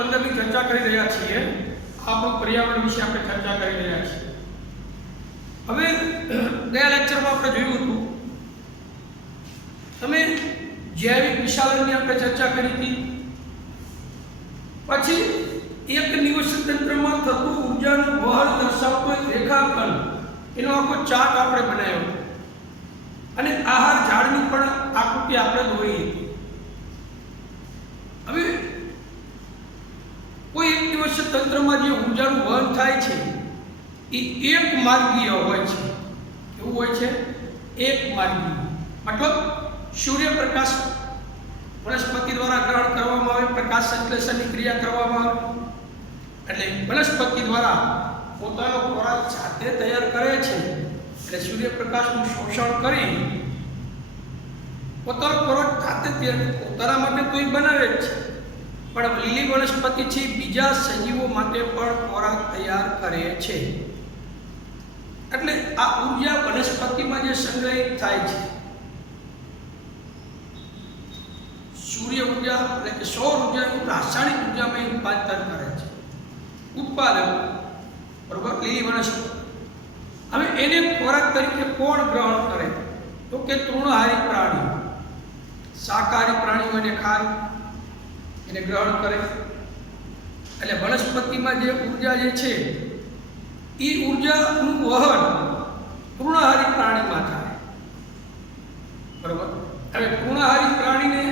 15 ની ચર્ચા કરી રહ્યા છીએ। આપણું પર્યાવરણ વિશે આપણે ચર્ચા કરી રહ્યા છીએ। હવે ગયા લેક્ચરમાં આપણે જોયું હતું તમે જૈવિક વિશાલનની આપણે ચર્ચા કરી હતી। પછી એક નિવસન તંત્રમાં થતું ઊર્જાનું વહન દર્શાવતો એક રેખાખંડ એનો આખો ચાર્ટ આપણે બનાવ્યો અને આહાર ઝાડની પણ આકૃતિ આપણે દોરી હતી। હવે કોઈ એક નિવસન તંત્રમાં જે ઊર્જાનું વહન થાય છે એ એક માર્ગીય હોય છે। કેવું હોય છે? એક માર્ગીય, મતલબ સૂર્યપ્રકાશ વનસ્પતિ દ્વારા ગ્રહણ કરવામાં આવે, પ્રકાશ સંશ્લેષણની ક્રિયા કરવામાં આવે એટલે વનસ્પતિ દ્વારા પોતાનો ખોરાક જાતે તૈયાર કરે છે એટલે સૂર્યપ્રકાશનું શોષણ કરી પોતાનો ખોરાક જાતે તૈયાર પોતાના માટે તો એ બનાવે જ છે, પણ લીલી વનસ્પતિ છે બીજા સજીવો માટે પણ ખોરાક તૈયાર કરે છે। એટલે આ ઊર્જા વનસ્પતિમાં જે સંગ્રહિત થાય છે સૂર્ય ઉર્જા એટલે કે સૌર ઉર્જાનું રાસાયણિક ઉર્જામાં રૂપાંતર કરે છે ઉત્પાદન, બરોબર, લીલી વનસ્પતિ। હવે એને ખોરાક તરીકે કોણ ગ્રહણ કરે? તો કે તૃણહારી પ્રાણીઓ। શાકાહારી પ્રાણીઓ એને ખાય, એને ગ્રહણ કરે। એટલે વનસ્પતિમાં જે ઉર્જા જે છે એ ઉર્જાનું વહન તૃણહારી પ્રાણીમાં થાય, બરોબર। હવે તૃણહારી પ્રાણીને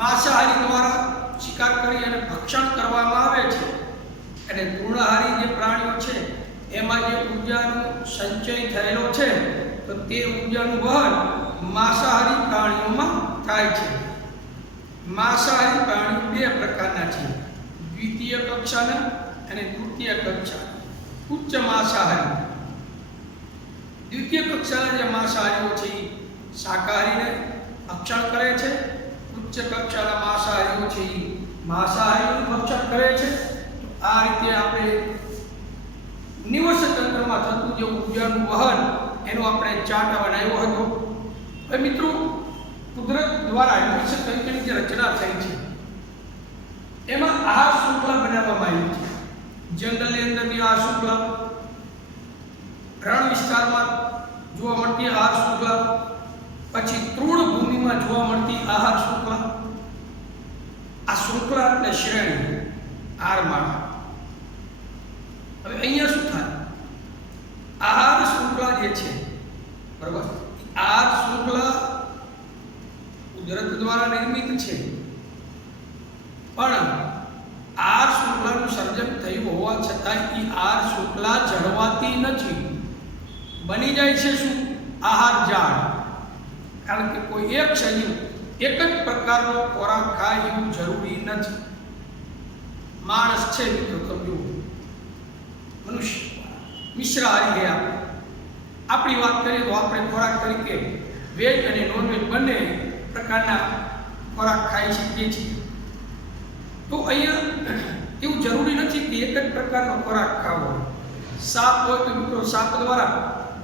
માંસાહારી દ્વારા શિકાર કરી અને ભક્ષણ કરવામાં આવે છે અને તૃણહારી જે પ્રાણીઓ છે એમાં જે ઉર્જાનો સંચય થયેલો છે તો તે ઉર્જાનું વહન માંસાહારી પ્રાણીઓમાં થાય છે। માંસાહારી પ્રાણીઓ બે પ્રકારના છે, દ્વિતીય કક્ષાના અને તૃતીય કક્ષા। ઉચ્ચ માંસાહારી, દ્વિતીય કક્ષાના જે માંસાહારીઓ છે એ શાકાહારીને ભક્ષણ કરે છે, ઉચ્ચ કક્ષાના માંસાહારીઓ છે એ માંસાહારીનું ભક્ષણ કરે છે। આ રીતે આપણે નિવસન તંત્રમાં થતું જે ઉર્જાનું વહન એનો આપણે ચાર્ટ બનાવ્યો હતો। હવે મિત્રો કુદરત દ્વારા નિવસન તંત્રની જે રચના થઈ છે એમાં આહાર શૃંખલા બનાવવામાં આવી છે। જંગલની અંદરની આહાર શૃંખલા, રણ વિસ્તારમાં જોવા મળતી આહાર શૃંખલા, પછી તૃણભૂમિમાં જોવા મળતી આહાર શૃંખલા। આ શૃંખલા એટલે શ્રેણી, આહારમાળા। હવે અહીંયા શું થાય? આહાર શૃંખલા જે છે, બરાબર, આહાર શૃંખલા કુદરત દ્વારા નિર્મિત છે, પણ આહાર શૃંખલાનું સર્જન થયું હોવા છતાં એ આહાર શૃંખલા જળવાતી નથી, બની જાય છે શું? આહાર ઝાડ। કારણ કે કોઈ એક સજીવ એક જ પ્રકારનો ખોરાક ખાય એવું જરૂરી નથી। માણસ છે મિત્રો, તમે મનુષ્ય મિશ્રાહારી ગયા, આપણી વાત કરીએ તો આપણે ખોરાક તરીકે વેજ અને નોનવેજ બંને પ્રકારના ખોરાક ખાઈ શકીએ છીએ। તો અહીંયા એવું જરૂરી નથી કે એક જ પ્રકારનો ખોરાક ખાવો। સાપ હોય તો મિત્રો સાપ દ્વારા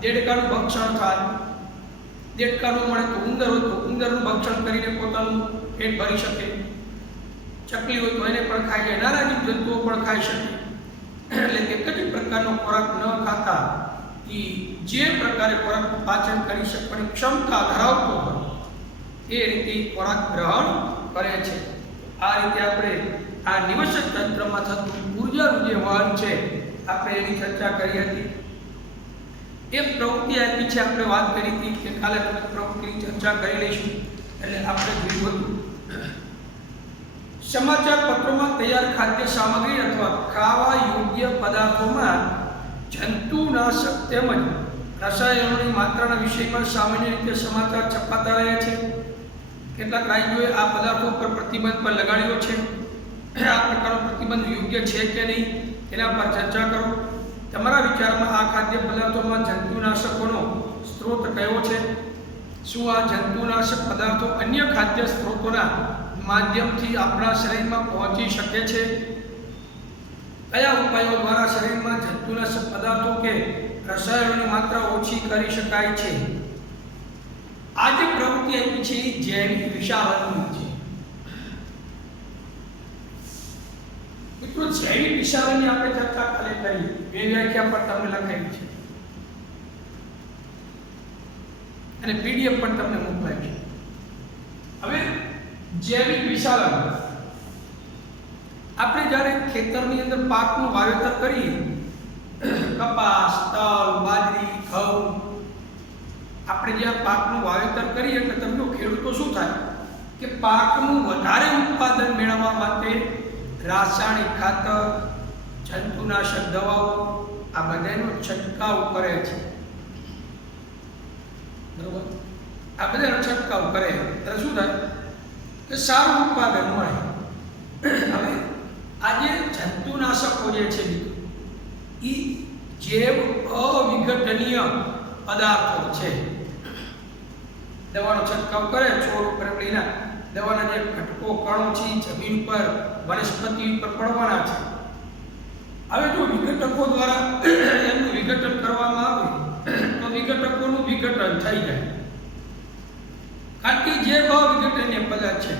દેડકાનું ભક્ષણ થાય, દેડકા ન મળે તો ઉંદર હોય તો ઉંદરનું ભક્ષણ કરીને પોતાનું પેટ ભરી શકે, ચકલી હોય તો એને પણ ખાઈ જાય, નાના જીવ જંતુઓ પણ ખાઈ શકે। એટલે એક જ પ્રકારનો ખોરાક ન ખાતા એ જે પ્રકારે ખોરાકનું પાચન કરી શકવાની ક્ષમતા ધરાવતો હોય એ રીતે ખોરાક ગ્રહણ કરે છે। આ રીતે આપણે આ નિવસન તંત્રમાં થતું ઉર્જાનું જે વહન છે આપણે એની ચર્ચા કરી હતી। એક પ્રવૃત્તિ આપી છે, આપણે વાત કરી હતી કે કાલે પ્રવૃત્તિની ચર્ચા કરી લઈશું। એટલે આપણે જોયું હતું સમાચાર પત્રોમાં તૈયાર ખાદ્ય સામગ્રી અથવા ખાવા યોગ્ય પદાર્થોમાં જંતુનાશક તેમજ રસાયણોની માત્રાના વિષયમાં સામાન્ય રીતે સમાચાર છપાતા રહે છે। કેટલાક રાજ્યોએ આ પદાર્થો પર પ્રતિબંધ પણ લગાડ્યો છે। આ પ્રકારનો પ્રતિબંધ યોગ્ય છે કે નહીં તેના પર ચર્ચા કરો। તમારા વિચારમાં આ ખાદ્ય પદાર્થોમાં જંતુનાશકોનો સ્ત્રોત કયો છે? શું આ જંતુનાશક પદાર્થો અન્ય ખાદ્ય સ્ત્રોતોના માધ્યમથી આપણા શરીરમાં પહોંચી શકે છે? કયા ઉપાયો દ્વારા શરીરમાં જંતુનાશક પદાર્થો કે રસાયણોની માત્રા ઓછી કરી શકાય છે? આ જે પ્રવૃત્તિ આપી છે જૈવિક વિશાલનની છે। મિત્રો જૈવિક વિશાલનની આપણે ચર્ચા કાલે કરી, બે વ્યાખ્યા પર તમને લખાવી છે અને પીડીએફ પણ તમને મોકલાવી છે. હવે જૈવિક વિશાલન આપણે જ્યારે ખેતરની અંદર પાકનું વાવેતર કરીએ, કપાસ, તલ, બાજરી, ઘઉં, આપણે જે પાકનું વાવેતર કરીએ એટલે તમને ખેડૂતો શું થાય કે પાકનું વધારે ઉત્પાદન મેળવવા માટે રાસાયણિક ખાતર, જંતુનાશક દવાઓ આ બધાનો છંટકાવ કરે છે. બરોબર, આ બધાનો છંટકાવ કરે ત્યારે શું થાય કે સારું ઉત્પાદન મળે. હવે આજે જંતુનાશકો જે છે એ જૈવ અવિઘટનીય પદાર્થો છે. દવાનો છંટકાવ કરે છોડ ઉપર પડીના દવાના જે ઘટકો કણો છે જમીન પર વનસ્પતિ ઉપર પડવાના છે. હવે જો વિઘટકો દ્વારા એનું વિઘટન કરવામાં આવે તો વિઘટકોનું વિઘટન થઈ જાય, કારણ કે જે અવિઘટનીય પદાર્થ છે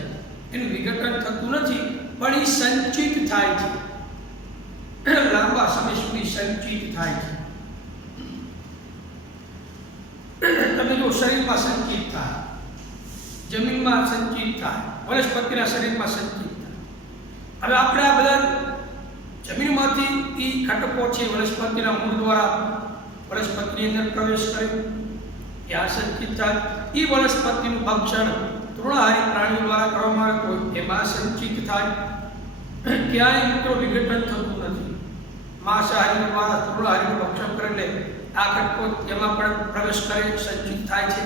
એનું વિઘટન થતું નથી પણ એ સંચિત થાય છે, લાંબા સમય સુધી સંચિત થાય છે. તમે જો શરીરમાં સંચિત થાય, જમીનમાં સંચિત થાય, વનસ્પતિના શરીરમાં સંચિત થાય. હવે આપણે આ બધા જમીનમાંથી એ ઘટકો છે વનસ્પતિના મૂળ દ્વારા વનસ્પતિની અંદર પ્રવેશ કરે, ત્યાં સંચિત થાય. એ વનસ્પતિનું ભક્ષણ તૃણાહારી પ્રાણીઓ દ્વારા કરવામાં આવે તો એમાં સંચિત થાય. ક્યાંય મિત્રો વિઘટન થતું નથી. માંસાહારી દ્વારા તૃણાહારીનું ભક્ષણ કરે એટલે આ ઘટકો એમાં પણ પ્રવેશ કરે, સંચિત થાય છે.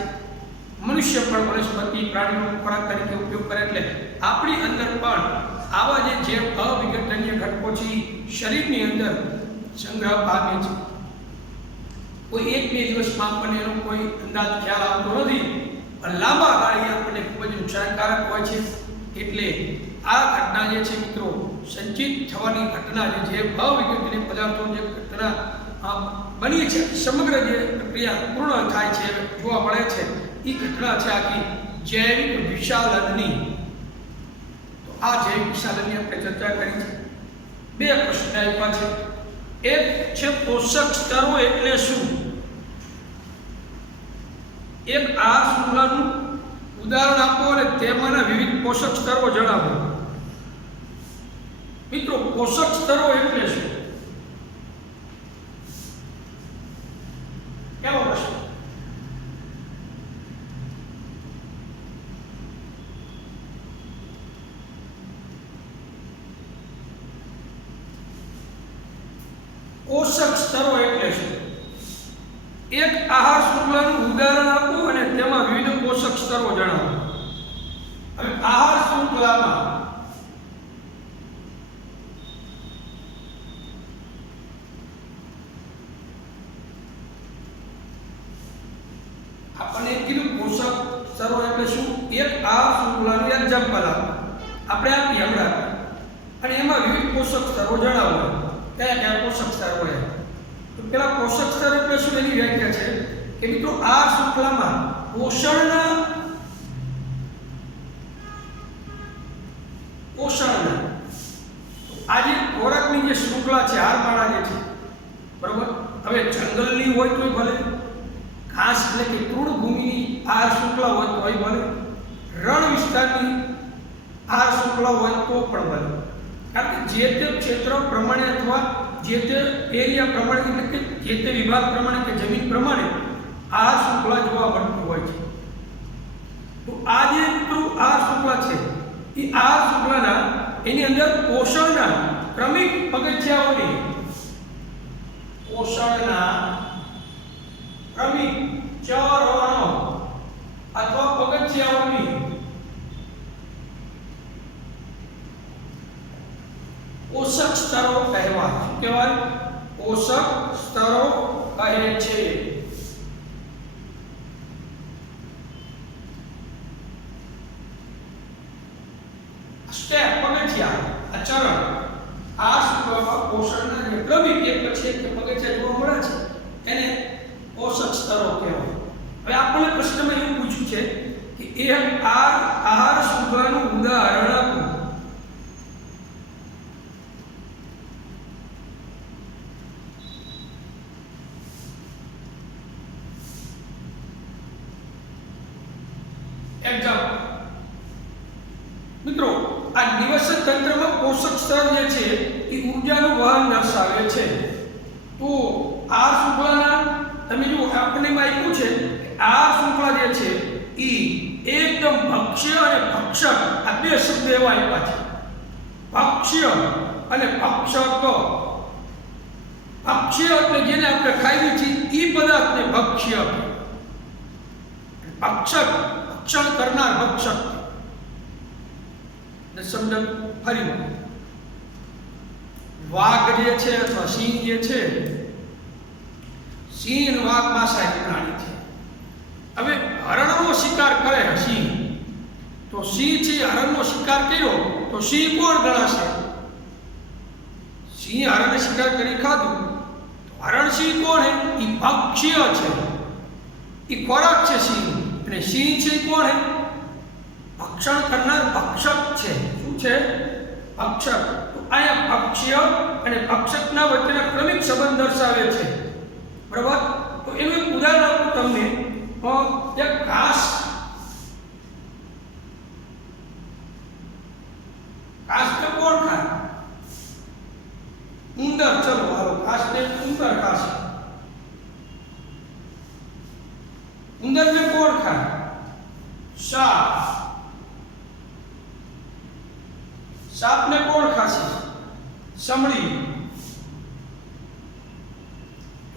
મનુષ્ય પણ વનસ્પતિ પ્રાણીનો ખોરાક તરીકે ઉપયોગ કરે એટલે આપણી અંદર પણ આવા જે અવિઘટનીય ઘટકો છે શરીરની અંદર સંગ્રહ પામે છે. કોઈ એક બે દિવસમાં આપણને એનો કોઈ અંદાજ ખ્યાલ આવતો નથી, પણ લાંબા ગાળે આપણને ખૂબ જ નુકસાનકારક હોય છે. એટલે આ ઘટના જે છે મિત્રો સંચિત થવાની ઘટના જે અવિઘટનીય પદાર્થો જે ઘટના બની છે, સમગ્ર જે પ્રક્રિયા પૂર્ણ થાય છે જોવા મળે છે, એ ઘટના છે આખી જૈવિક વિશાલનની. તો આ જૈવિક વિશાલનની આપણે ચર્ચા કરી છે. બે પ્રશ્ન આપ્યા છે. એક છે પોષક સ્તરો એટલે શું? એક આ શૃંખલાનું ઉદાહરણ આપો અને તેમાંના વિવિધ પોષક સ્તરો જણાવો. મિત્રો પોષક સ્તરો એટલે શું? કેવો પ્રશ્ન? પોષક સ્તરો એટલે શું? એક આહાર શૃંખલાનું ઉદાહરણ આપો અને તેમાં વિવિધ પોષક સ્તરો જણાવો. હવે આહાર શૃંખલામાં આપણને કીધું પોષક સ્તરો એટલે શું? એક આહાર શૃંખલાનું એક્ઝામ્પલ આપણે આપી હમણાં અને એમાં વિવિધ પોષક સ્તરો જણાવો. કયા કયા પોષક સ્તરો હોય? તો પેલા પોષક સ્તર એટલે શું એની વ્યાખ્યા છે કે મિત્રો આ શૃંખલામાં પોષણના આ જે ખોરાકની જે શૃંખલા છે હારમાળા જે છે, બરોબર. હવે જંગલની હોય તોય ભલે, ઘાસ એટલે કે તૃણભૂમિની આહાર શૃંખલા હોય તોય ભલે, રણ વિસ્તારની આહાર શૃંખલા હોય તો પણ ભલે, કારણ કે જે તે ક્ષેત્ર પ્રમાણે અથવા જે તે એરિયા પ્રમાણે એટલે કે જે તે વિભાગ પ્રમાણે કે જમીન પ્રમાણે આ શૃંખલા જોવા મળતી હોય છે. તો આ જે મિત્રો આ શૃંખલા છે એ આ શૃંખલાના એની અંદર પોષણના ક્રમિક પગથિયાઓની ચરણો અથવા પગથિયાઓની પોષક સ્તરો કહેવાય. શું કહેવાય? પોષક સ્તરો કહે છે. સ્ટેપ પગથિયા, આ ચરણ, આ શૃંખલામાં પોષણના જે ક્રમિક એક પછી એક પગથિયા જોવા મળે છે એને પોષક સ્તરો કહેવાય. હવે આપણને પ્રશ્નમાં એવું પૂછ્યું છે કે એ આહાર શૃંખલાનું ઉદાહરણ આપો. એક્ઝામ્પલ મિત્રો, આ નિવસન તંત્રમાં પોષક સ્તર જે છે એ ઊર્જાનું વહન દર્શાવે છે. તો આ શૃંખલાના તમે જો આપણને આપ્યું છે આ શૃંખલા જે છે એ એકદમ ભક્ષ્ય અને ભક્ષક આ બે શબ્દ એવા આપ્યા છે. ભક્ષ્ય અને ભક્ષક. ભક્ષ્ય એટલે જેને આપણે ખાઈએ છીએ એ પદાર્થને ભક્ષ્ય, ભક્ષક ભક્ષણ કરનાર ભક્ષક. ને સમજણ ફરી વાઘ જે છે અથવા સિંહ જે છે, સિંહ અને વાઘ માંસાહારી પ્રાણી છે. હવે હરણનો શિકાર કરે સિંહ, તો સિંહ છે હરણનો શિકાર કર્યો તો સિંહ કોણ ગણાશે? સિંહ હરણનો શિકાર કરી ખાધું તો હરણ સિંહ કોણ હે? એ ભક્ષ્ય છે, એ ખોરાક છે સિંહ. અને સિંહ છે કોણ હે? ભક્ષણ કરનાર ભક્ષક છે. શું છે? ભક્ષક. તો અહીંયા ભક્ષ્ય અને ભક્ષકના વચ્ચેના ક્રમિક સંબંધ દર્શાવે છે. બરાબર? તો એનું એક ઉદાહરણ આપું તમને. એક ઘાસ ને કોણ ખાય? ઉંદર. ચલો હાલો, ઘાસ ને ઉંદર ખાશે. ઉંદર ને કોણ ખાય? સાપ. સાપ ને કોણ ખાશે? સમડી.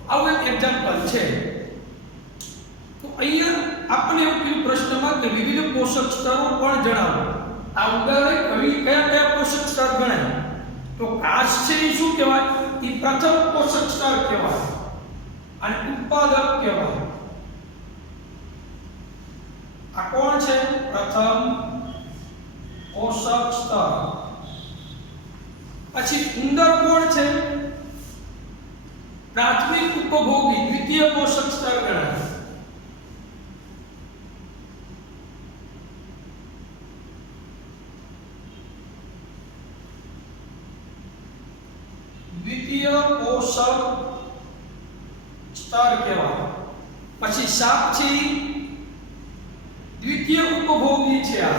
આવું એક એક્ઝામ્પલ છે. તો અહીંયા આપણે એવું કીધું પ્રશ્નમાં કે વિવિધ પોષક સ્તરો પણ જણાવો. આ ઉદાહરણ કયા કયા પોષક સ્તર ગણાય? તો ઘાસ છે એ શું કહેવાય? એ પ્રથમ પોષક સ્તર કહેવાય અને ઉત્પાદક કહેવાય. આ કોણ છે? પ્રથમ પોષક સ્તર. પછી ઉંદર કોણ છે? પ્રાથમિક ઉપભોગી, દ્વિતીય પોષક સ્તર ગણાય. દ્વિતીય પોષક સ્તર કહેવાય. પછી સાપ છે દ્વિતીય ઉપભોગી છે. આ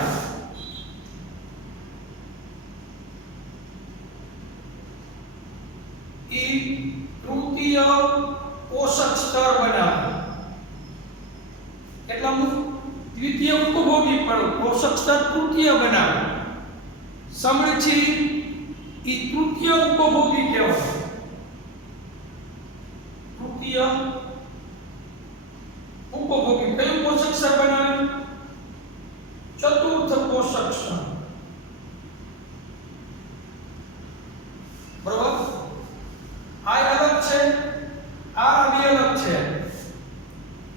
તૃતીય પોષક સ્તર બનાવે. કેટલામું? દ્વિતીય ઉપભોગી પણ પોષક સ્તર તૃતીય બનાવે. સમળ છે એ તૃતીય ઉપભોગી કહેવાય. તૃતીય ઉપભોગી કયું પોષક સ્તર બનાવે? ચતુર્થ પોષક સ્તર. બરોબર? આ અલગ છે, આ બે અલગ છે.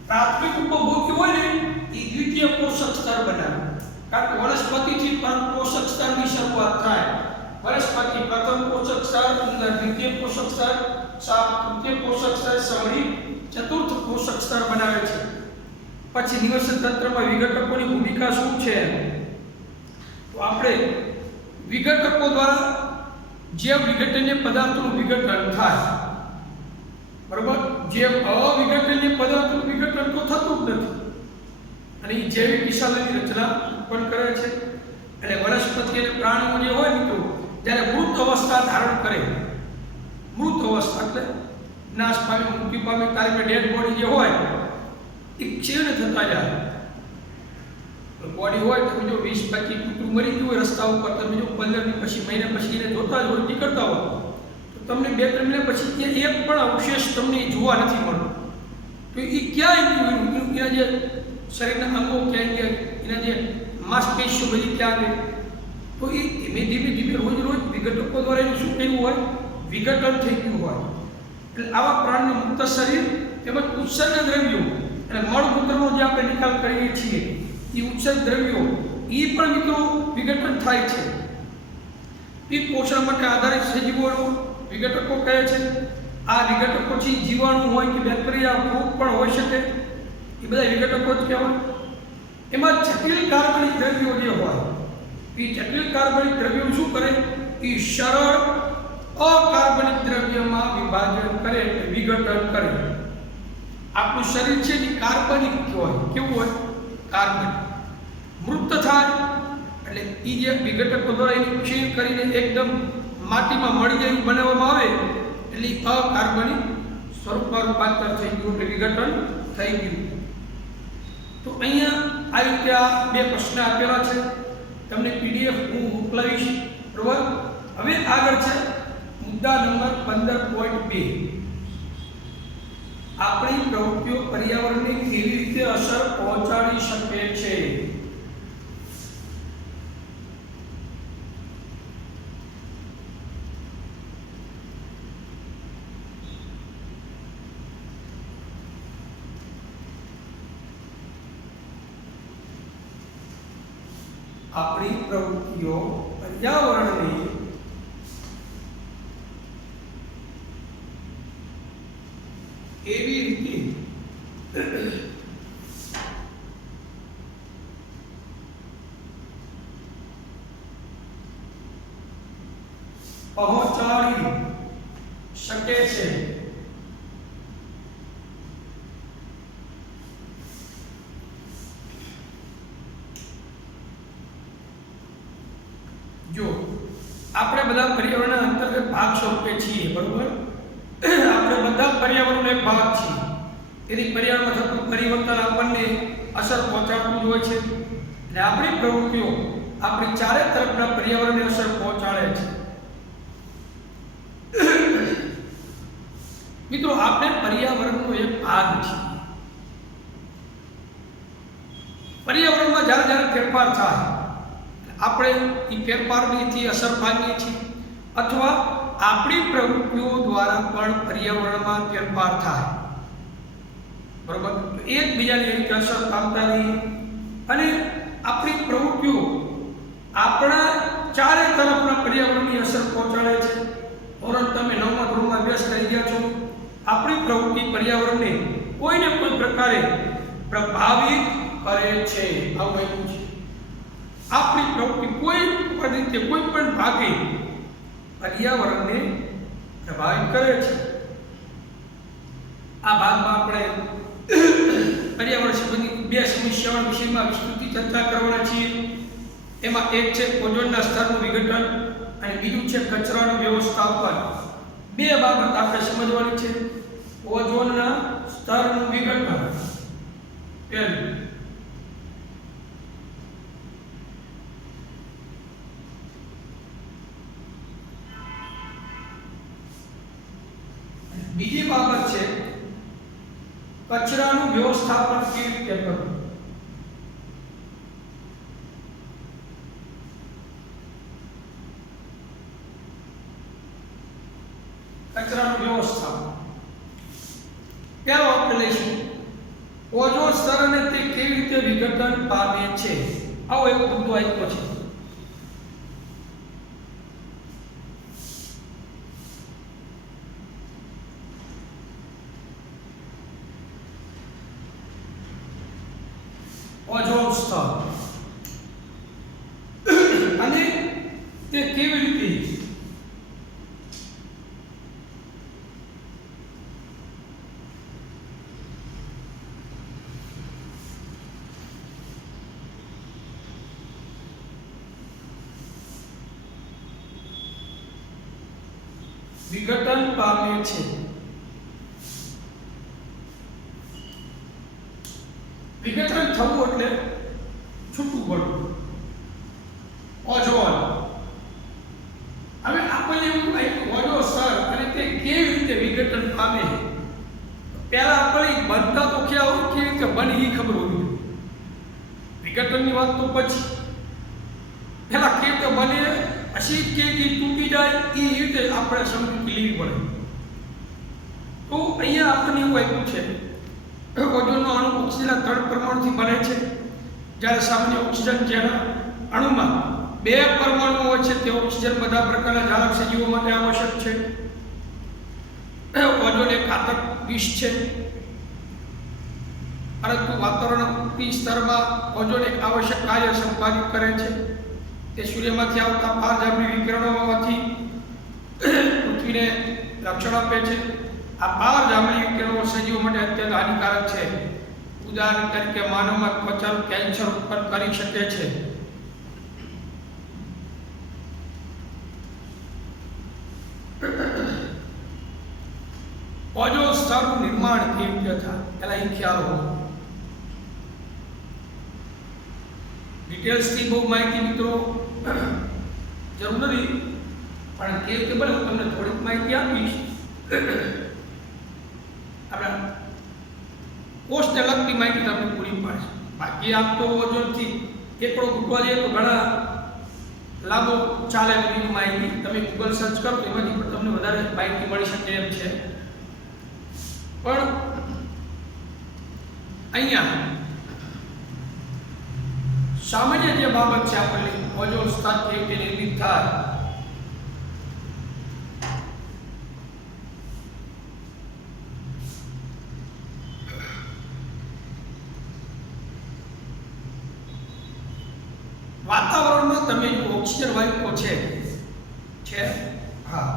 પ્રાથમિક ઉપભોગી હોય ને એ દ્વિતીય પોષક સ્તર બનાવે. કારણ કે વનસ્પતિથી પણ પોષક સ્તરની શરૂઆત થાય. વનસ્પતિ પ્રથમ પોષક સ્તર, ઉંદર દ્વિતીય પોષક સ્તર, સાપ તૃતીય પોષક સ્તર, સમડી ચતુર્થ પોષક સ્તર બનાવે છે. પછી નિવસન તંત્રમાં વિઘટકોની ભૂમિકા શું છે? તો આપણે વિઘટકો દ્વારા જે વિઘટનીય પદાર્થોનું વિઘટન થાય. બરોબર? જે અવિઘટનીય પદાર્થોનું વિઘટન તો થતું જ નથી અને એ જૈવિક વિશાલની રચના ઉત્પન્ન કરે છે. એટલે વનસ્પતિ અને પ્રાણીઓ જે હોય મિત્રો, જ્યારે મૃત અવસ્થા ધારણ કરે, મૃત અવસ્થા એટલે નાશ પામે, મૃત્યુ પામે, ત્યારે ડેડ બોડી જે હોય એ ક્ષીણ થતા જાય. બોડી હોય તમે જો 20-25 કૂતરું મરી ગયું હોય રસ્તા ઉપર, તમે જો 15 દી પછી, મહિના પછી એને જોતા જ હોય, નીકળતા હોય, તો તમને 2-3 મહિના પછી ત્યાં એક પણ અવશેષ તમને જોવા નથી મળતો. તો એ ક્યાં ગયું? એના જે શરીરના અંગો ક્યાં ગયા, એના જે માંસપેશીઓ બધી ક્યાં ગઈ? તો એ ધીમે ધીમે રોજ વિઘટકો દ્વારા એનું શું કર્યું હોય? વિઘટન થઈ ગયું હોય. એટલે આવા પ્રાણનું મુક્ત શરીર તેમજ ઉત્સર્ગ દ્રવ્યો અને મળમૂત્રનો જે આપણે નિકાલ કરીએ છીએ એ ઉત્સર્ગ દ્રવ્યો એ પણ મિત્રો વિઘટન થાય છે. એ પોષણ માટે આધારિત સજીવોનો વિઘટકો કહે છે. આ વિઘટકો છે જીવાણુ હોય કે બેક્ટેરિયા, ફૂગ પણ હોઈ શકે, એ બધા વિઘટકો જ કહેવાય. એમાં જટિલ કાર્બનિક દ્રવ્યો જે હોય એ જટિલ કાર્બનિક દ્રવ્યો શું કરે? એ સરળ અકાર્બનિક દ્રવ્યમાં વિભાજન કરે, વિઘટન કરે. આપણું શરીર છે એ કાર્બનિક હોય. કેવું હોય? કાર્બનિક. મૃત થાય એટલે એ જે વિઘટકો દ્વારા એની ક્ષીણ કરીને એકદમ માટીમાં મળી જાય એવું બનાવવામાં આવે એટલે અકાર્બનિક સ્વરૂપમાં રૂપાંતર થઈ ગયું એટલે વિઘટન થઈ ગયું. તો અહીંયા આવી રીતે આ બે પ્રશ્ન આપેલા છે, તમને પીડીએફ હું મોકલાવીશ. બરોબર. હવે આગળ છે મુદ્દા નંબર 15.2. આપણી પ્રવૃત્તિઓ પર્યાવરણને કેવી રીતે અસર પહોંચાડી શકે છે? આપણી પ્રવૃત્તિઓ પર્યાવરણને એવી રીતે પહોંચાડી શકે છે જો આપણે બધા પર્યાવરણના અંતર્ગત ભાગ સ્વરૂપે છીએ. બરોબર. આપણે બધા પર્યાવરણનો એક ભાગ છીએ. તેથી પર્યાવરણમાં થતું પરિવર્તન આપણને અસર પહોંચાડતું જ હોય છે. એટલે આપણી પ્રવૃત્તિઓ આપણી ચારે તરફના પર્યાવરણને અસર પહોંચાડે છે. મિત્રો, આપણે પર્યાવરણનો એક ભાગ છીએ. પર્યાવરણમાં જ્યારે જ્યારે ફેરફાર થાય આપણે એ ફેરફારથી અસર પામીએ છીએ અથવા આપણી પ્રવૃત્તિઓ દ્વારા પણ પર્યાવરણમાં ફેરફાર થાય. બરોબર. એકબીજાની રીતે અસર પામતા રહીએ અને આપણી પ્રવૃત્તિઓ આપણા ચારે તરફના પર્યાવરણની અસર પહોંચાડે છે. ધોરણ તમે 9મા ધોરણમાં અભ્યાસ કરી ગયા છો. આપણી પ્રવૃત્તિ પર્યાવરણને કોઈને કોઈ પ્રકારે પ્રભાવિત કરે છે. આવું એવું છે. આપણી પ્રવૃત્તિ કોઈ પણ રીતે કોઈ પણ ભાગે પર્યાવરણને પ્રભાવિત કરે છે. આ ભાગમાં આપણે પર્યાવરણ સંબંધિત બે સમસ્યાઓ વિષયમાં વિસ્તૃત ચર્ચા કરવાના છીએ. એમાં એક છે ઓઝોનના સ્તરનું વિઘટન અને બીજું છે કચરાનું વ્યવસ્થાપન. બે બાબત આપણે સમજવાની છે. ઓઝોનના સ્તરનું વિઘટન પહેલું, બીજી બાબત છે કચરાનું વ્યવસ્થાપન કેવી રીતે કરવું. કચરાનું વ્યવસ્થાપન પહેલો આપણે લઈશું ઓઝોન સ્તર અને તે કેવી રીતે વિઘટન પામે છે. આવો એક મુદ્દો આપ્યો છે. ઓઝોન સ્તર અને તે કેવી રીતે વિઘટન પામે છે. વિઘટન થવું એટલે છૂટું પડવું. ઓઝોન હવે આપણને એવું ઓઝોન સ્તર અને તે કેવી રીતે વિઘટન પામે. પહેલા આપણે બનતા તો ક્યાં હોય કેવી રીતે બને એ ખબર હોવી. વિઘટનની વાત તો પછી પહેલા કેવી રીતે બને પછી કેવી તૂટી જાય એ રીતે આપણે સમજૂતી લેવી પડે. તો અહીંયા આપણને એવું આપ્યું છે ઓઝોનનો અણુ ઓક્સિજનના 3 પરમાણુથી બને છે. જ્યારે સામાન્ય ઓક્સિજન જેના અણુમાં 2 પરમાણુ હોય છે તે ઓક્સિજન બધા પ્રકારના જાળક સજીવો માટે આવશ્યક છે. ઓઝોન એક ઘાતક વિષ છે, પરંતુ વાતાવરણની સ્તરમાં ઓઝોન એક આવશ્યક કાર્ય સંપાદિત કરે છે. તે સૂર્યમાંથી આવતા પારજાંબી વિકિરણોમાંથી પૃથ્વીને રક્ષણ આપે છે. આ પારજાંબી વિકિરણો સજીવો માટે અત્યંત હાનિકારક છે. ઉદાહરણ તરીકે માનવમાં ત્વચાનું કેન્સર ઉત્પન્ન કરી શકે છે. ઓઝોન સ્તરનું નિર્માણ કેવી રીતે થાય પહેલા એ ખ્યાલ હોવો. ડિટેલ્સથી બહુ માહિતી મિત્રો જરૂર નથી, પણ કેવી રીતે બને હું તમને થોડીક માહિતી આપીશ. આપણા કોષને લગતી માહિતી તમને પૂરી પાડશે. બાકી આપ તો ઓઝોનથી એકડો ઘૂંટવા જઈએ તો ઘણા લાંબો ચાલે એવી માહિતી તમે ગૂગલ સર્ચ કરો તો એમાંથી પણ તમને વધારે માહિતી મળી શકે એમ છે. પણ અહીંયા સામાન્ય જે બાબત છે આપણે ઓઝોન સ્તર કેવી રીતે નિર્મિત થાય. વાતાવરણમાં તમે જો ઓક્સિજન વાયુઓ છે હા.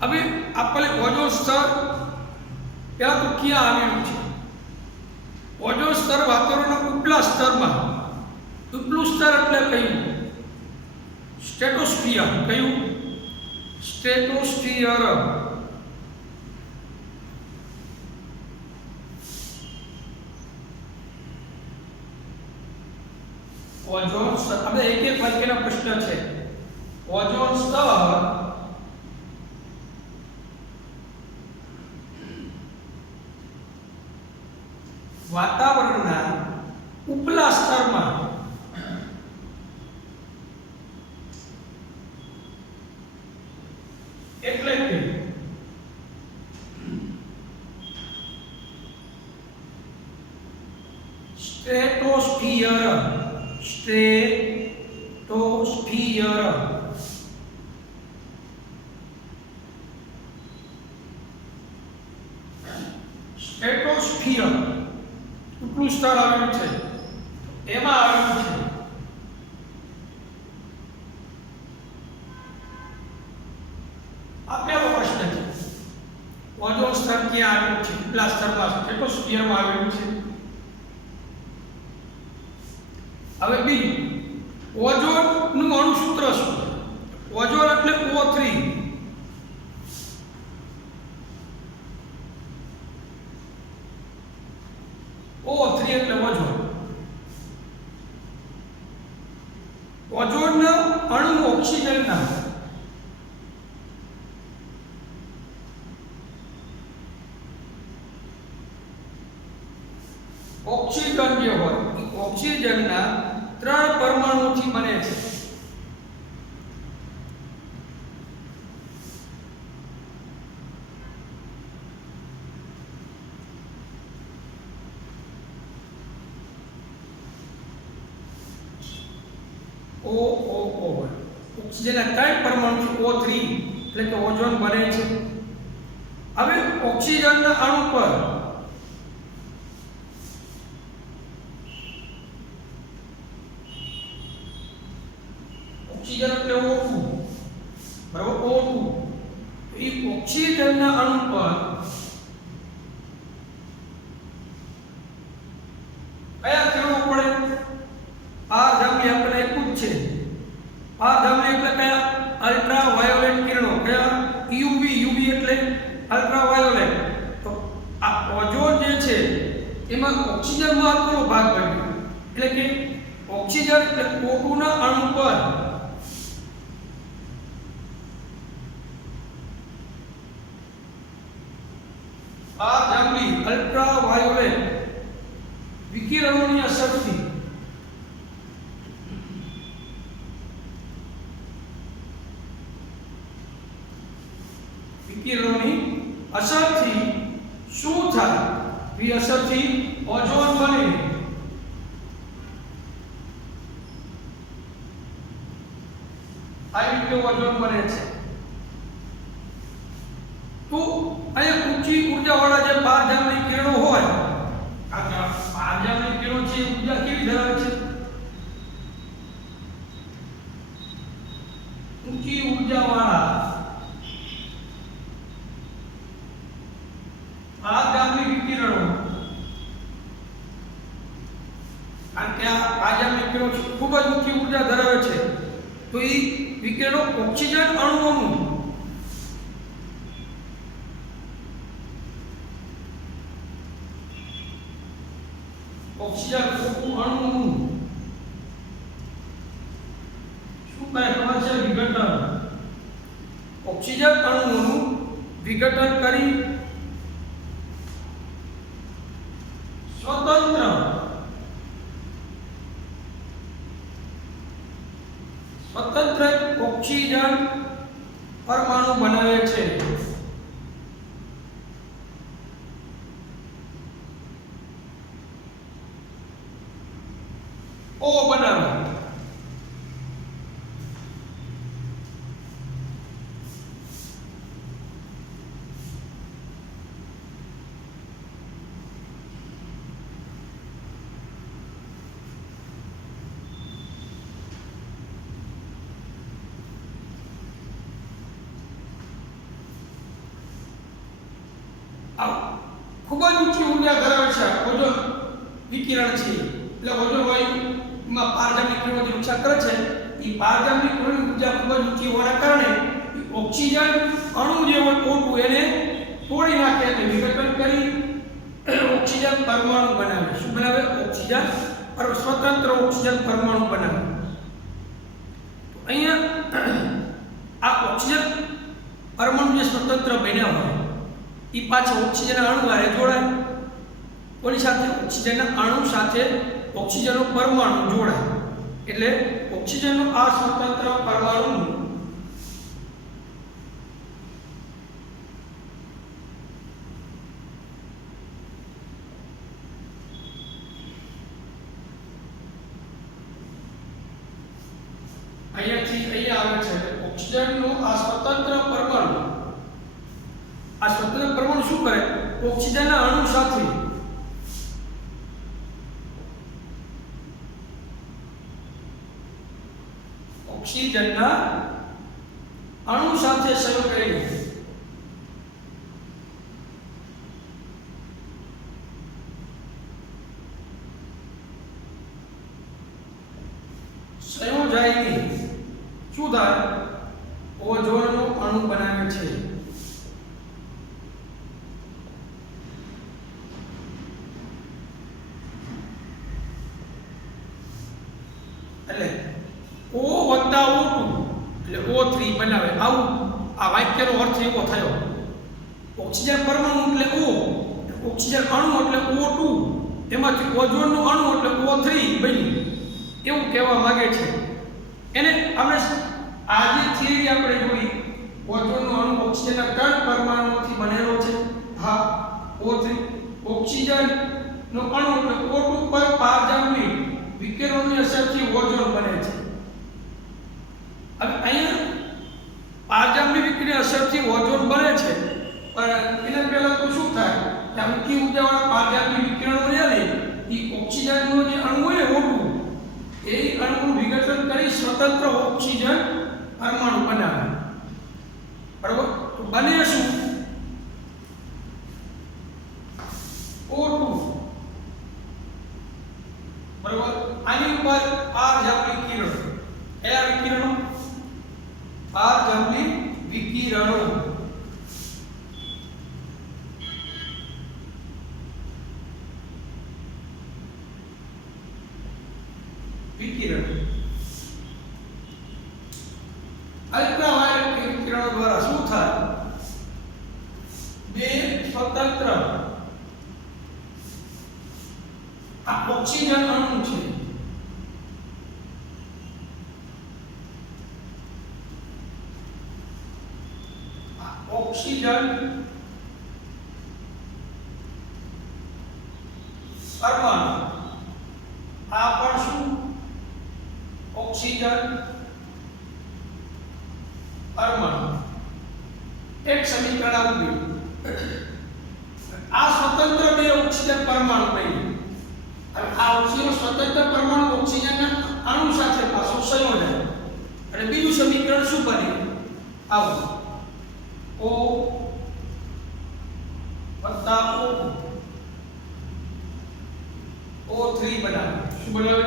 હવે આપણે ઓઝોન સ્તર પહેલા તો ક્યાં આવેલું છે? ઓઝોન સ્તર વાતાવરણના ઉપલા સ્તરમાં. ઉપલું સ્તર એટલે કયું? સ્ટ્રેટોસ્ફિયર. કયું? સ્ટ્રેટોસ્ફિયર. ઓઝોન સ્તર હવે એક વાક્યના પ્રશ્ન છે. ઓઝોન સ્તર વાતાવરણના ઉપલા સ્તરમાં એટલે કે સ્ટ્રેટોસ્ફિયર. સ્ટ્રેટોસ્ફિયર સ્ટ્રેટોસ્ફિયર ઉપલું સ્તર આવેલું છે એમાં આવેલું છે. આ પહેલો પ્રશ્ન છે. ઓઝોન સ્તર ક્યાં આવેલું છે? ઉપલા સ્તરમાં સ્ટ્રેટોસ્ફિયરમાં આવેલું છે. હવે બી ઓઝોન નું અણુસૂત્ર શું છે? ઓઝોન એટલે O3. O3 એટલે ઓઝોન. ઓઝોનના અણુ ઓક્સિજનના ઓક્સિજન જે હોય ઓક્સિજનના 3 પરમાણુથી બને છે. ઓક્સિજનના 3 પરમાણુથી O3 એટલે કે ઓઝોન બને છે. હવે ઓક્સિજનના અણુ પર ઓક્સિજન એટલે O2 બરાબર. O2 એ ઓક્સિજનના અણુ પર કયા કિરણો પડે? આ જાંબલી આપણે આપ્યું જ છે. આ જાંબલી એટલે કયા? અલ્ટ્રા વાયોલેટ કિરણો. કયા? UV. UV એટલે અલ્ટ્રા વાયોલેટ. તો આ ઓઝોન જે છે એમાં ઓક્સિજન મહત્વનો ભાગ બન્યો. એટલે કે ઓક્સિજન એટલે O2 ના અણુ પર આ જાંબલી અલ્ટ્રા વાયોલેટ વિકિરણોની અસરથી શું થાય? એ અસરથી ઓઝોન બને. આ રીતે ઓઝોન બને છે. તો અહીંયા ઊંચી ઉર્જાવાળા જે પારજામની કિરણો હોય, આ પારજામની કિરણો છે ઉર્જા કેવી ધરાવે છે? ઊંચી ઉર્જાવાળા પારજામની વિકિરણો ખૂબ જ ઊંચી ઉર્જા ધરાવે છે, તો એ વિકિરણો ઓક્સિજન અણુઓનું અણુઓનું શું કરે ખબર છે? વિઘટન. ઓક્સિજન અણુઓનું વિઘટન કરી સ્વતંત્ર ઓક્સિજન પરમાણુ બનાવે છે. ઓ બનાવે. ખૂબ જ ઊંચી ઉર્જા ધરાવે છે ઓઝોન વિકિરણ છે. એટલે ઓઝોન વાયુમાં પારજામની કિરણો જે નુકસાન કરે છે, એ પારજામની કિરણોની ઉર્જા ખૂબ જ ઊંચી હોવાના કારણે ઓક્સિજન અણુ જે હોય O2 એને તોડી નાખે અને વિઘટન કરી ઓક્સિજન પરમાણુ બનાવે. શું બનાવે? ઓક્સિજન સ્વતંત્ર ઓક્સિજન પરમાણુ બનાવે. અહીંયા આ ઓક્સિજન પરમાણુ જે સ્વતંત્ર બન્યા હોય એ પાછા ઓક્સિજન અણુ હારે જોડાય. કોની સાથે? ઓક્સિજનના અણુ સાથે ઓક્સિજનનો પરમાણુ જોડાય. એટલે ઓક્સિજનનો આ સ્વતંત્ર પરમાણુ અહીંયાથી અહીંયા આવે છે. ઓક્સિજનનો આ સ્વતંત્ર પરમાણુ શું કરે? ઓક્સિજનના અણુ સાથે સંયોગ કરી સંયોજાઈને શું થાય? ઓઝોનનો અણુ બનાવે છે. એટલે O વત્તા O2 એટલે O3 બનાવે. આવું આ વાક્યનો અર્થ એવો થયો. ઓક્સિજન પરમાણુ એટલે O, ઓક્સિજન અણુ એટલે O2, એમાંથી ઓઝોનનો અણુ એટલે O3 બન્યું. એવું કહેવા માંગે છે. એને આપણે આ જે થિયરી આપણે જોઈ, ઓઝોનનો અણુ ઓક્સિજનના 3 પરમાણુઓથી બનેલો છે. હા, O3 ઓક્સિજનનો અણુ એટલે O2 પર પારજામની વિકિરણોની અસરથી ઓઝોન બને છે. હવે અહીંયા પારજામની વિકિરણની અસરથી ઓઝોન બને છે, પણ એના પહેલા તો શું થાય કે આ ઊંચી ઉર્જાવાળા પારજામની વિકિરણો રહેલી એ ઓક્સિજનનો જે અણુ હોય ને O2 એ અણુનું વિઘટન કરી સ્વતંત્ર ઓક્સિજન પરમાણુ બનાવે. બરાબર? તો બને શું? O2. બરાબર? આની ઉપર પારજામની કિરણો. કયા વિકિરણો? પારજામની વિકિરણો. અલ્ટ્રાવાયોલેટ વિકિરણો દ્વારા શું થાય? બે સ્વતંત્ર આ ઓક્સિજન અણુ છે, ઓક્સિજન પરમાણુ આ પણ શું? ઓક્સિજન પરમાણુ. એક સમીકરણ આવ્યું. આ સ્વતંત્ર બે ઓક્સિજન પરમાણુ બન્યું. હવે આ ઓક્સિજન સ્વતંત્ર પરમાણુ ઓક્સિજનના અણુ સાથે પાછો સંયોજાય અને બીજું સમીકરણ શું બન્યું? આવું O વત્તા O3 બનાવે. શું બનાવે?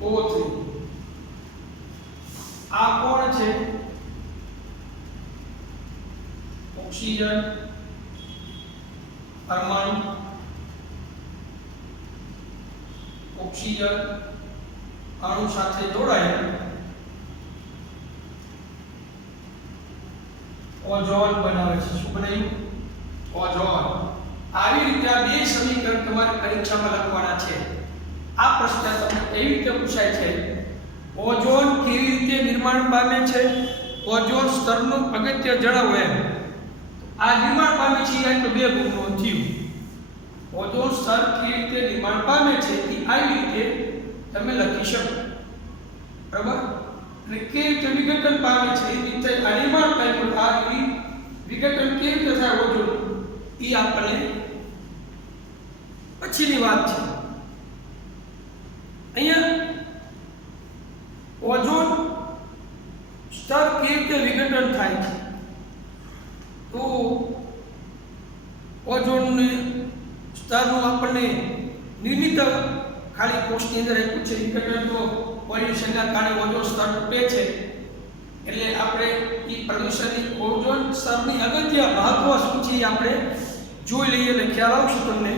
O3 આ કોણ છે ઓક્સિજન પરમાણુ ઓક્સિજન અણુ સાથે જોડાય ઓઝોન બનાવે છે શું બનાવ્યું ઓઝોન આવી રીતે આ બે સમીકરણ તમારે પરીક્ષામાં લખવાના છે આ પ્રશ્ન તમને એવી રીતે પૂછાય છે ઓઝોન કેવી રીતે નિર્માણ પામે છે ઓઝોન સ્તરનું અગત્ય જણાવો એમ આ નિર્માણ પામે છે એટલે બે ગુણનું થયું ઓઝોન સ્તર કેવી રીતે નિર્માણ પામે છે એ આવી રીતે તમે લખી શકો બરાબર અને કેવી રીતે વિઘટન પામે છે એ રીતે આ નિર્માણ પામ્યું આ વિઘટન કેવી રીતે થાય ઓઝોન એ આપણે પછીની વાત છે અહીંયા ઓઝોન સ્તર કેવી રીતે વિઘટન થાય છે તો ઓઝોન સ્તરનું આપણને નિર્મિત ખાલી કોષની અંદર આપ્યું છે વિઘટન તો પોલ્યુશનના કારણે ઓઝોન સ્તર તૂટે છે એટલે આપણે એ પ્રદૂષણની ઓઝોન સ્તરની અગત્ય મહત્વ શું છે આપણે જોઈ લઈએ એટલે ખ્યાલ આવશે તમને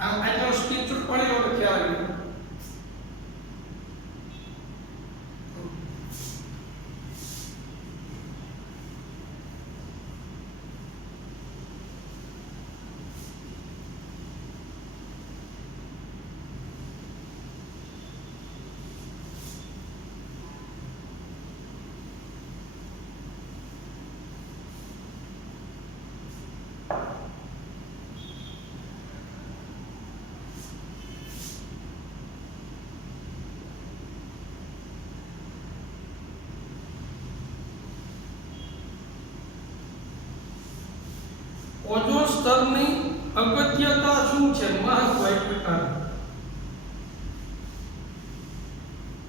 આટલો સ્ક્રીનશોટ પડે એવો ખ્યાલ આવ્યો ઓઝોન સ્તરની અગત્યતા શું છે મહત્વ એટલે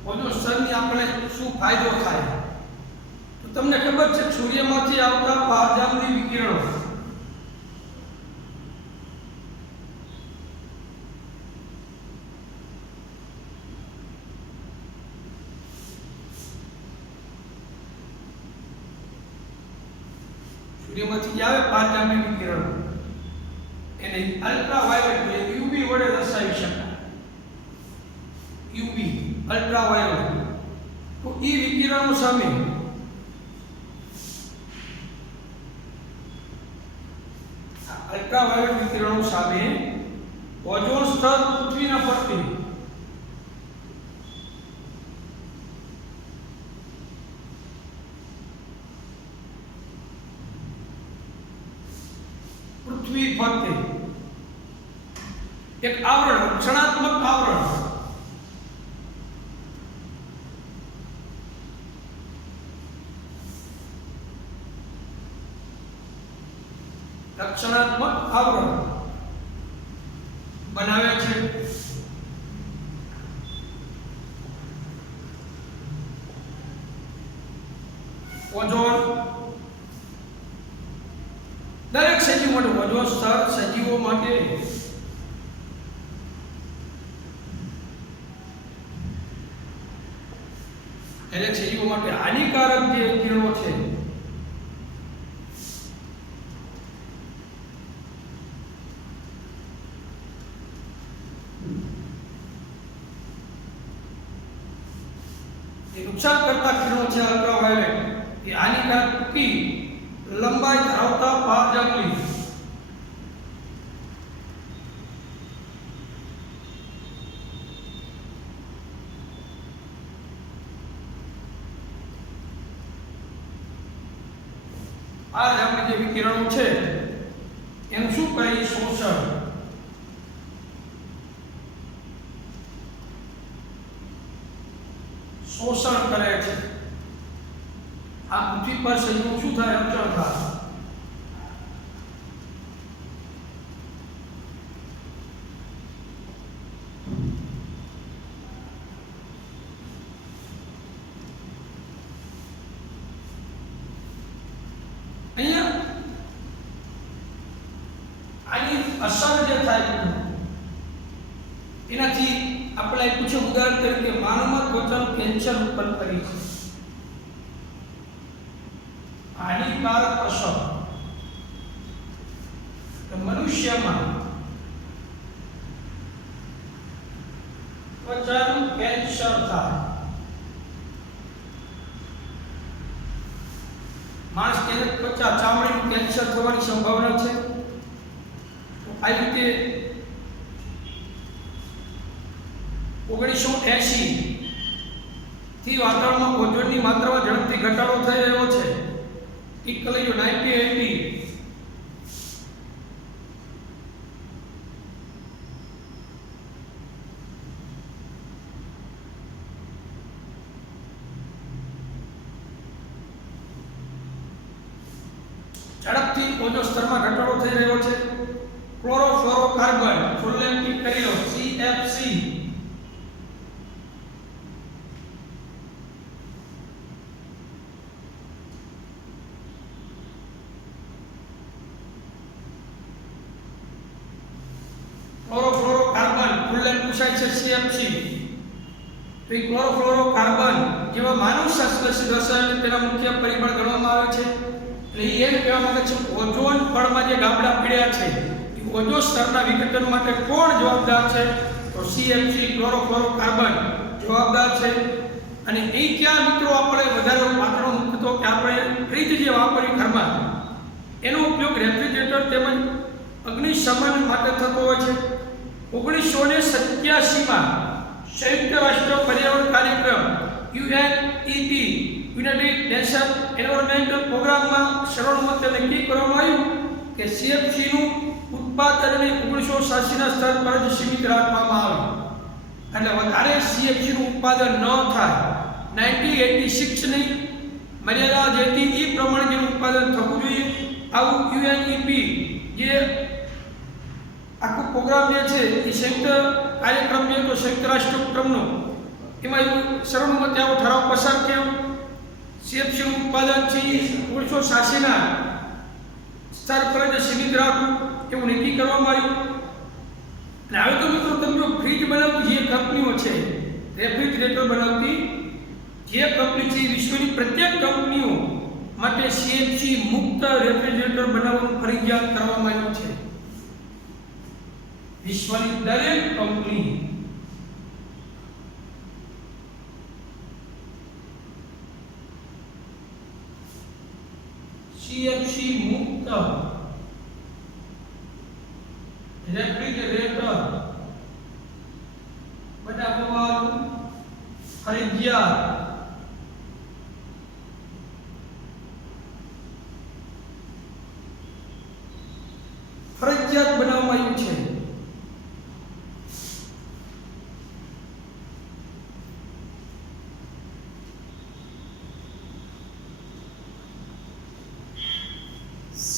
ઓઝોન સ્તરની આપણે શું ફાયદો થાય તો તમને ખબર છે સૂર્યમાંથી આવતા પારજામની વિકિરણો સૂર્યમાંથી જે આવે પારજામની વિકિરણો એને અલ્ટ્રાવાયોલેટ એટલે યુવી વડે દર્શાવી શકાય યુવી અલ્ટ્રાવાયોલેટ તો એ વિકિરણો સામે અલ્ટ્રાવાયોલેટ વિકિરણો સામે ઓઝોન સ્તર પૃથ્વીના ફરતે પૃથ્વી ફરતે એક આવરણ રક્ષણાત્મક આવરણ બનાવે છે ઓઝોન દરેક સજીવ માટે ઓઝોન સ્તર સજીવો માટે દરેક સજીવો માટે હાનિકારક જે કિરણો છે એ નુકસાન કરતા કિરણો છે અલ્ટ્રાવાયોલેટ એ હાનિકારક ટૂંકી લંબાઈ ધરાવતા પારજામની પારજામની જે વિકિરણો છે એનું શું કહીએ શોષણ કરે છે આ પૃથ્વી પર સજીવો શું થાય અચળ થાય અસર જે થાય એનાથી આપણે પૂછ્યું ઉદાહરણ તરીકે માનવમાં ત્વચાનું કેન્સર ઉત્પન્ન કરી છે. હાનિકારક અસર મનુષ્યમાં ત્વચાનું કેન્સર થાય. માણસ કે ત્વચા ચામડીનું કેન્સર થવાની સંભાવના છે. આવી રીતે 1980 થી વાતાવરણમાં ઓઝોનની માત્રામાં ઝડપથી ઘટાડો થઈ રહ્યો છે. ઠીક કરી લો 1980 ઝડપથી ઓઝોન સ્તરમાં ઘટાડો થઈ રહ્યો છે. ક્લોરોફ્લોરોકાર્બન ફૂલ નેમ ટીક કરી લો CFC. ક્લોરોફ્લોરોકાર્બન ફૂલ નેમ પૂછાય છે CFC. તો એ ક્લોરોફ્લોરોકાર્બન જેવા માનવ શાસ્ત્રીય રસાયણ તેના મુખ્ય પરિબળ ગણવામાં આવે છે. એટલે એમ કહેવા માંગે છે ઓઝોન પળમાં જે ગાબડા પીડ્યા છે એ ઓઝોન સ્તરના વિઘટન માટે કોણ જવાબદાર છે? તો CFC ક્લોરોફ્લોરોકાર્બન જવાબદાર છે. અને એ ક્યાં મિત્રો આપણે વધારે પાત્રો મૂકતો કે આપણે ફ્રીજ જે વાપરી ઘરમાં એનો ઉપયોગ રેફ્રિજરેટર તેમજ અગ્નિશમન માટે થતો હોય છે. 1987માં સંયુક્ત રાષ્ટ્ર પર્યાવરણ કાર્યક્રમ UNEP યુનાઇટેડ નેશન એન્વાયરમેન્ટલ પ્રોગ્રામમાં સર્વસંમતે નક્કી કરવામાં આવ્યું કે CFC નું ઉત્પાદનને 1986ના સ્તર પર જ સીમિત રાખવામાં આવે. એટલે વધારે CFC નું ઉત્પાદન ન થાય. 1986 ની મર્યાદા જે હતી એ પ્રમાણે જેનું ઉત્પાદન થવું જોઈએ. આવું UNEP જે આખો પ્રોગ્રામ જે છે એ સંયુક્ત કાર્યક્રમ જે તો સંયુક્ત રાષ્ટ્ર ઉપક્રમનો એમાં એવું સર્વસંમતે આવો ઠરાવ પસાર થયો. CFC નું ઉત્પાદન છે 1986ના સ્તર પર જ સીમિત રાખવું એવું નક્કી કરવામાં આવ્યું. અને હવે તો મિત્રો તમે ફ્રીજ બનાવતી જે કંપનીઓ છે રેફ્રિજરેટર બનાવતી જે કંપની છે વિશ્વની પ્રત્યેક કંપનીઓ માટે CFC મુક્ત રેફ્રિજરેટર બનાવવાનું ફરજિયાત કરવામાં આવ્યું છે. વિશ્વની દરેક કંપની CFC મુક્ત રેફ્રિજરેટર બનાવવાનું ફરજિયાત બનાવવામાં આવ્યું છે.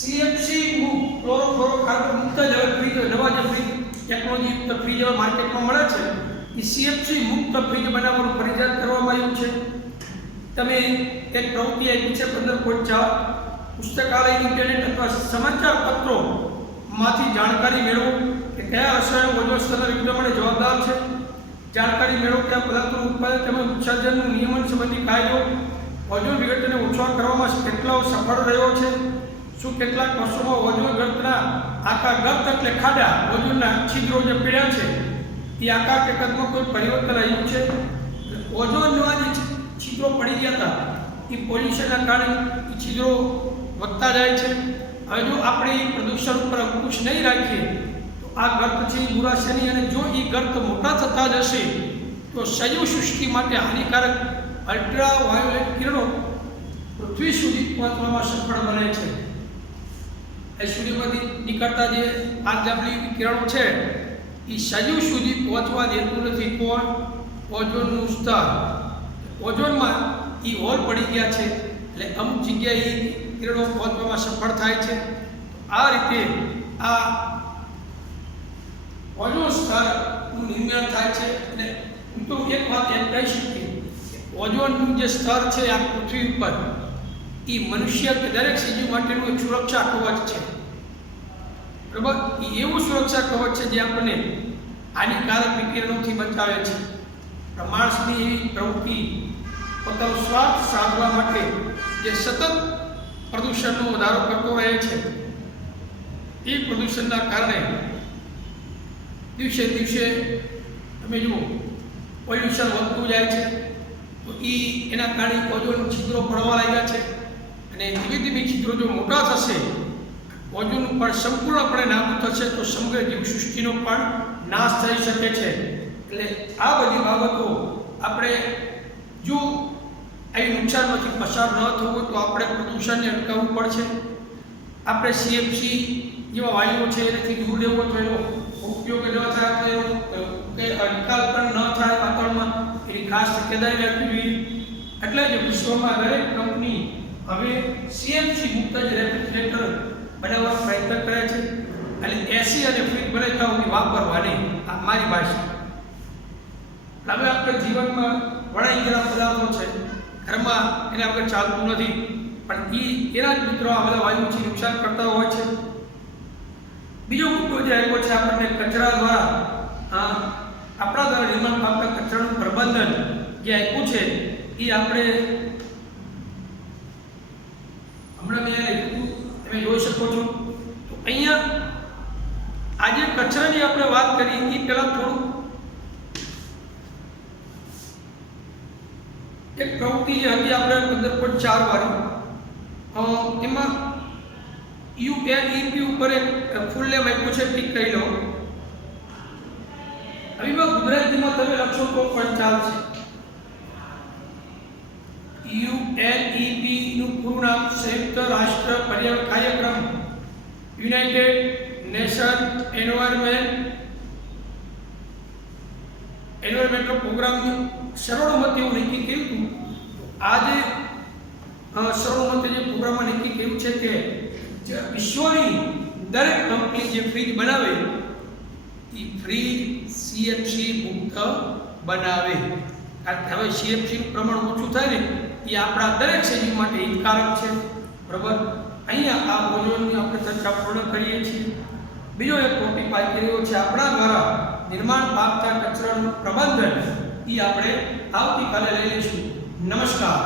CFC મુક્ત ક્લોરોફ્લોરોકાર્બન મુક્ત જ હવે ફ્રીજ નવા જે ફ્રીજ ટેકનોલોજી યુક્ત ફ્રીજ હવે માર્કેટમાં મળે છે એ CFC મુક્ત ફ્રીજ બનાવવાનું ફરજિયાત કરવામાં આવ્યું છે. તમે એક પ્રવૃત્તિ આપી છે 15.4 પુસ્તકાલય ઇન્ટરનેટ અથવા સમાચાર પત્રો માંથી જાણકારી મેળવો કે કયા રસાયણો ઓઝોન સ્તરના વિઘટન માટે જવાબદાર છે. જાણકારી મેળવો કે આ પદાર્થોનું ઉત્પાદન તેમજ ઉત્સર્જનનું નિયમન સંબંધી કાયદો ઓઝોન વિઘટનને ઓછો કરવામાં કેટલો સફળ રહ્યો છે. શું કેટલાક વર્ષોમાં ઓઝોન ગર્તના આકાર ગર્ત એટલે ખાડા ઓઝોનના છિદ્રો જે પીડ્યા છે એ આકાર કે કદમાં કોઈ પરિવર્તન આવ્યું છે? ઓઝોનના જે છિદ્રો પડી ગયા હતા એ પોલ્યુશનના કારણે એ છિદ્રો વધતા જાય છે. હવે જો આપણે પ્રદૂષણ ઉપર અંકુશ નહીં રાખીએ તો આ ગર્ત છે એ બુરાશે નહીં. અને જો એ ગર્ત મોટા થતા જશે તો સજીવ સૃષ્ટિ માટે હાનિકારક અલ્ટ્રાવાયોલેટ કિરણો પૃથ્વી સુધી પહોંચવામાં સફળ બને છે. એ સૂર્યમાંથી નીકળતા જે આરજાબલી કિરણો છે એ સજીવ સુધી પહોંચવા દેતું નથી. કોણ? ઓઝોનનું સ્તર. ઓઝોનમાં એ હોલ પડી ગયા છે એટલે અમુક જગ્યાએ કિરણો પહોંચવામાં સફળ થાય છે. આ રીતે આ ઓઝોન સ્તરનું નિર્માણ થાય છે. અને હું તો એક વાત એમ કહી શકીએ કે ઓઝોનનું જે સ્તર છે આ પૃથ્વી ઉપર એ મનુષ્ય કે દરેક સજીવ માટેનું એક સુરક્ષા કવચ છે. બરાબર, એ એવું સુરક્ષા કવચ છે જે આપણને હાનિકારક વિકિરણોથી બચાવે છે. માણસની એવી પ્રવૃત્તિ પોતાનો સ્વાર્થ સાધવા માટે જે સતત પ્રદૂષણનો વધારો કરતો રહે છે, એ પ્રદૂષણના કારણે દિવસે દિવસે તમે જુઓ પોલ્યુશન વધતું જાય છે. તો એના કારણે ઓઝોન છિદ્રો પડવા લાગ્યા છે, અને ધીમે ધીમે છિદ્રો જો મોટા થશે, ઓઝોન પણ સંપૂર્ણપણે નાબૂદ થશે, તો સમગ્ર જીવસૃષ્ટિનો પણ નાશ થઈ શકે છે. એટલે આ બધી બાબતો આપણે જો આવી નુકસાનમાંથી પસાર ન થવું હોય તો આપણે પ્રદૂષણને અટકાવવું પડશે. આપણે સીએફસી જેવા વાયુઓ છે એનાથી દૂર રહેવો જોઈએ, ઉપયોગ ન થાય તો એનો કે નિકાલ પણ ન થાય વાતાવરણમાં, એની ખાસ તકેદારી રાખવી જોઈએ. એટલે જ વિશ્વમાં દરેક કંપની હવે સીએફસી મુક્ત જ રેફ્રિજરેટર બનાવવાનો પ્રયત્ન કરે છે, અને એસી અને ફ્રીજ બને ત્યાં સુધી વાપરવાની. આ મારી ભાષા. હવે આપણે જીવનમાં વણાઈ ગયેલા પદાર્થો છે, ઘરમાં એના વગર ચાલતું નથી, પણ એના જ મિત્રો આ બધા વાયુથી નુકસાન કરતા હોય છે. બીજો મુદ્દો જે આવ્યો છે આપણને કચરા દ્વારા, આપણા દ્વારા નિર્માણ પામતા કચરાનું પ્રબંધન જે આપ્યું છે, એ આપણે હમણાં મેં લખ્યું, તમે જોઈ શકો છો. તો અહીંયા આજે કચરાની આપણે વાત કરી એ પહેલાં થોડું એક પ્રવૃત્તિ જે હતી આપણે 15.4 વાળી, એમાં યુએનઈપી ઉપર એક ફૂલ નેમ આપ્યું છે, ટીક કરી લો. હવે ગુજરાતીમાં તમે લખશો તો પણ ચાલશે. યુએનઈપી નું પૂરું નામ સંયુક્ત રાષ્ટ્ર પર્યાવરણ કાર્યક્રમ, યુનાઇટેડ નેશન એન્વાયરમેન્ટલ પ્રોગ્રામનું સર્વોમતે એવું નક્કી કર્યું હતું. આજે સર્વોમતે જે પ્રોગ્રામમાં નક્કી કર્યું છે કે વિશ્વની દરેક કંપની જે ફ્રીજ બનાવે એ ફ્રીજ સીએફસી મુક્ત બનાવે. કારણ કે હવે સીએફસીનું પ્રમાણ ઓછું થાય ને, એ આપણા દરેક સજીવ માટે હિતકારક છે. બરાબર, અહીંયા આ ઓઝોનની આપણે ચર્ચા પૂર્ણ કરીએ છીએ. બીજો એક ટોપિક આ કર્યો છે આપણા દ્વારા નિર્માણ પામતા કચરાનું પ્રબંધન, એ આપણે આવતીકાલે લઈ લઈશું. નમસ્કાર.